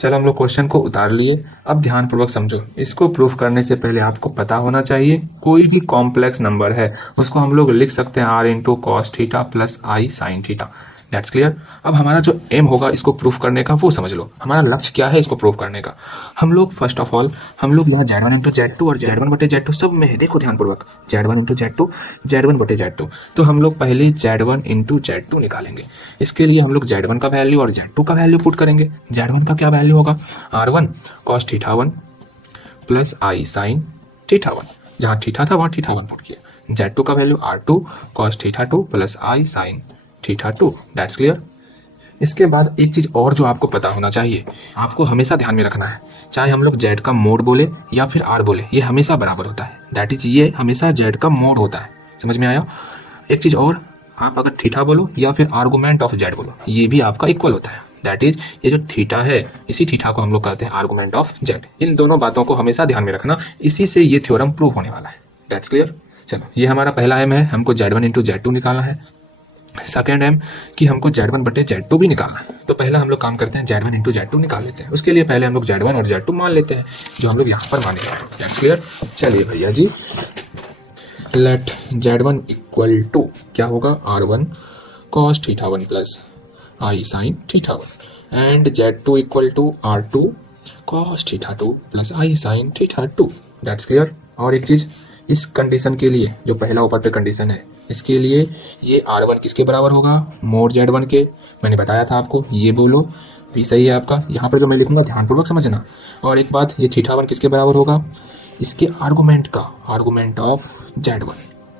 चलो हम लोग क्वेश्चन को उतार लिए। अब ध्यानपूर्वक समझो। इसको प्रूफ करने से पहले आपको पता होना चाहिए कोई भी कॉम्प्लेक्स नंबर है उसको हम लोग लिख सकते हैं r into cos theta plus i sine theta. That's clear. अब हमारा जो एम होगा इसको प्रूफ करने का वो समझ लो। हमारा लक्ष्य क्या है इसको प्रूफ करने का। हम लोग फर्स्ट ऑफ ऑल हम लोग यहाँ Z1 इंटू Z2 और Z1 बटे Z2 सब में है। देखो ध्यानपूर्वक Z1 इंटू Z2 Z1 बटे Z2। तो हम लोग पहले Z1 इंटू Z2 निकालेंगे। इसके लिए हम लोग Z1 का वैल्यू और Z2 का वैल्यू पुट करेंगे। Z1 का क्या वैल्यू होगा R1 cos theta 1 plus i sine theta 1। जहाँ थीटा था वहाँ थीटा 1 पुट किया। Z2 का value R2 cos theta 2 plus i sine theta 2। That's clear. इसके बाद एक चीज़ और जो आपको पता होना चाहिए, आपको हमेशा ध्यान में रखना है, चाहे हम लोग Z का मोड बोले या फिर R बोले, ये हमेशा बराबर होता है। दैट इज ये हमेशा Z का मोड होता है। समझ में आया। एक चीज़ और, आप अगर थीटा बोलो या फिर आर्गूमेंट ऑफ Z बोलो, ये भी आपका इक्वल होता है। दैट इज ये जो थीटा है इसी थीटा को हम लोग कहते हैं आर्गूमेंट ऑफ Z। इन दोनों बातों को हमेशा ध्यान में रखना, इसी से ये थ्योरम प्रूव होने वाला है। That's clear. चलो ये हमारा पहला एम है, हमको Z1 इंटू Z2 निकालना है। सेकेंड एम कि हमको Z1 बटे Z2 भी निकालना है। तो पहला हम लोग काम करते हैं Z1 इंटू Z2 निकाल लेते हैं। उसके लिए पहले हम लोग Z1 और Z2 मान लेते हैं जो हम लोग यहाँ पर मानेंगे। That's clear. चलिए भैया जी, लेट Z1 इक्वल टू क्या होगा R1 cos theta 1 plus i sine theta 1 and Z2 equal to R2 cos theta 2 plus i sine theta 2। That's clear. और एक चीज़, इस कंडीशन के लिए जो पहला ऊपर पे कंडीशन है इसके लिए ये R1 किसके बराबर होगा, मोड Z1 के। मैंने बताया था आपको, ये बोलो भी सही है आपका। यहाँ पर जो मैं लिखूंगा ध्यानपूर्वक समझना। और एक बात, ये थीटा 1 किसके बराबर होगा, इसके आर्गूमेंट का, argument of Z1।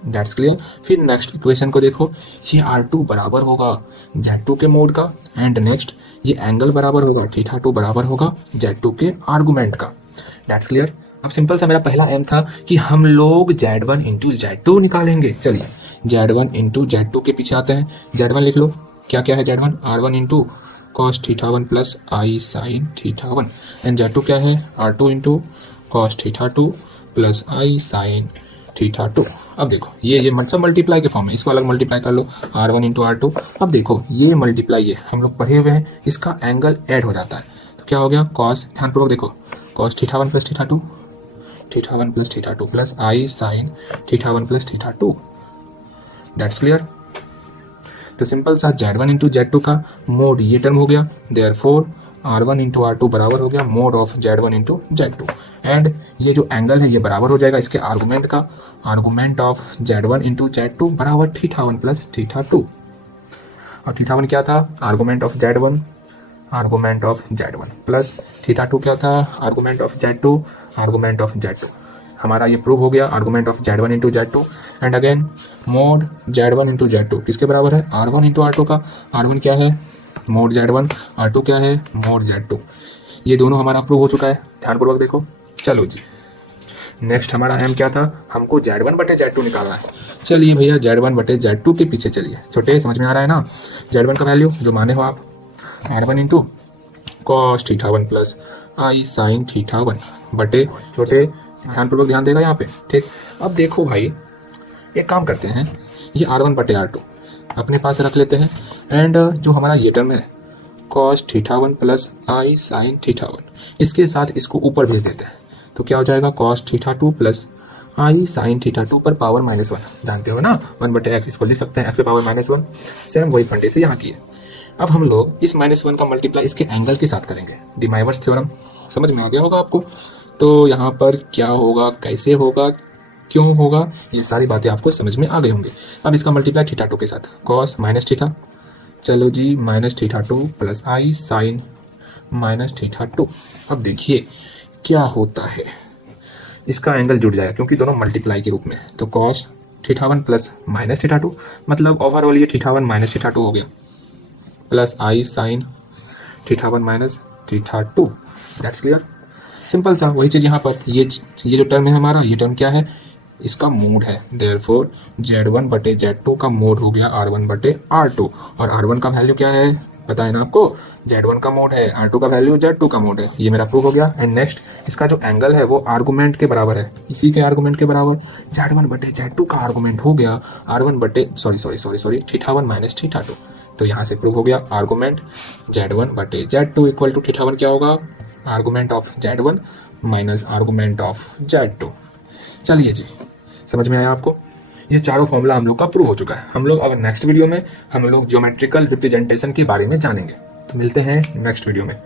That's clear. फिर नेक्स्ट इक्वेशन को देखो, ये R2 बराबर होगा Z2 के मोड का एंड नेक्स्ट ये एंगल बराबर होगा थीटा 2 बराबर होगा Z2 के आर्गूमेंट का। That's clear. अब सिंपल सा मेरा पहला एम था कि हम लोग Z1 इंटू Z2 निकालेंगे। चलिए Z1 इंटू Z2 के पीछे आते हैं। Z1 लिख लो, क्या क्या है Z1, R1 into cos theta 1 plus i sine theta 1 and Z2 क्या है R2 into cos theta 2 plus i sine theta 2। अब देखो ये मतलब मल्टीप्लाई के फॉर्म है, इसको अलग मल्टीप्लाई कर लो R1 इंटू R2। अब देखो ये मल्टीप्लाई ये हम लोग पढ़े हुए हैं, इसका एंगल ऐड हो जाता है तो क्या हो गया कॉस, ध्यानपूर्वक देखो, cos theta 1 plus theta 2, theta 1 plus theta 2 plus i sine theta 1 plus theta 2। That's clear. तो सिंपल सा Z1 इंटू Z2 का मोड ये टर्म हो गया, देयरफॉर R1 इंटू R2 बराबर हो गया mode of Z1 into Z2 and ये जो एंगल है ये बराबर हो जाएगा इसके आर्गूमेंट का, argument of Z1 into Z2 बराबर थीटा 1 प्लस थीटा 2। और थीटा 1 क्या था, argument of Z1, argument of Z1 plus theta 2 क्या था, argument of Z2, argument of Z2। हमारा ये प्रूव हो गया argument of Z1 into Z2 and again mode Z1 into Z2 किसके बराबर है, R1 इंटू R2 का। R1 क्या है, मोड Z1, R2 क्या है, मोड Z2। ये दोनों हमारा प्रूव हो चुका है, ध्यानपूर्वक देखो। चलो जी, नेक्स्ट हमारा एम क्या था, हमको Z1 बटे Z2 निकालना है। चलिए भैया Z1 बटे Z2 के पीछे चलिए। छोटे समझ में आ रहा है ना। Z1 का वैल्यू जो माने हो आप, R1 into cos theta 1 plus i sine theta 1 बटे छोटे, ध्यानपूर्वक ध्यान देगा यहाँ पे, ठीक। अब देखो भाई, एक काम करते हैं, ये R1 बटे R2 अपने पास रख लेते हैं एंड जो हमारा ये टर्म है cos theta 1 plus i sine theta 1, इसके साथ इसको ऊपर भेज देते हैं तो क्या हो जाएगा cos theta 2 plus i sine theta 2 पर पावर -1, जानते हो ना 1 बटे x, इसको लिख सकते हैं x पे पावर -1। सेम वही फंडे से यहाँ किए। अब हम लोग इस -1 का मल्टीप्लाई इसके एंगल के साथ करेंगे, डिमाइवर्स थ्योरम समझ में आ गया होगा आपको। तो यहाँ पर क्या होगा, कैसे होगा, क्यों होगा, ये सारी बातें आपको समझ में आ गई होंगी। अब इसका मल्टीप्लाई थीटा 2 के साथ, कॉस माइनस थीटा, चलो जी minus theta 2 plus i sign minus theta 2। अब देखिए क्या होता है, इसका एंगल जुड़ जाएगा क्योंकि दोनों मल्टीप्लाई के रूप में। तो cos theta 1 plus minus theta 2, मतलब ओवरऑल ये थीटा 1 माइनस थीटा 2 हो गया, plus i sine theta 1 minus theta 2। That's clear. Simple सा वही चीज़ यहाँ पर, ये जो टर्म है हमारा, ये टर्म क्या है, इसका मोड है। देयरफॉर Z1 बटे Z2 का मोड हो गया R1 बटे R2 और R1 का वैल्यू क्या है पता है ना आपको, Z1 का मोड है, R2 का वैल्यू Z2 का मोड है। ये मेरा प्रूफ हो गया। एंड नेक्स्ट इसका जो एंगल है वो आर्गूमेंट के बराबर है, इसी के आर्गूमेंट के बराबर। Z1 बटे Z2 का आर्गूमेंट हो गया R1 बटे सॉरी थीटा 1 माइनस थीटा 2। तो यहाँ से प्रूव हो गया आर्गूमेंट Z1 बटे Z2 इक्वल टू थीटा 1 क्या होगा, argument of Z1 minus argument of Z2। चलिए जी, समझ में आया आपको। ये चारों फॉर्मूला हम लोग का प्रूव हो चुका है। हम लोग अब नेक्स्ट वीडियो में हम लोग ज्योमेट्रिकल रिप्रेजेंटेशन के बारे में जानेंगे। तो मिलते हैं नेक्स्ट वीडियो में।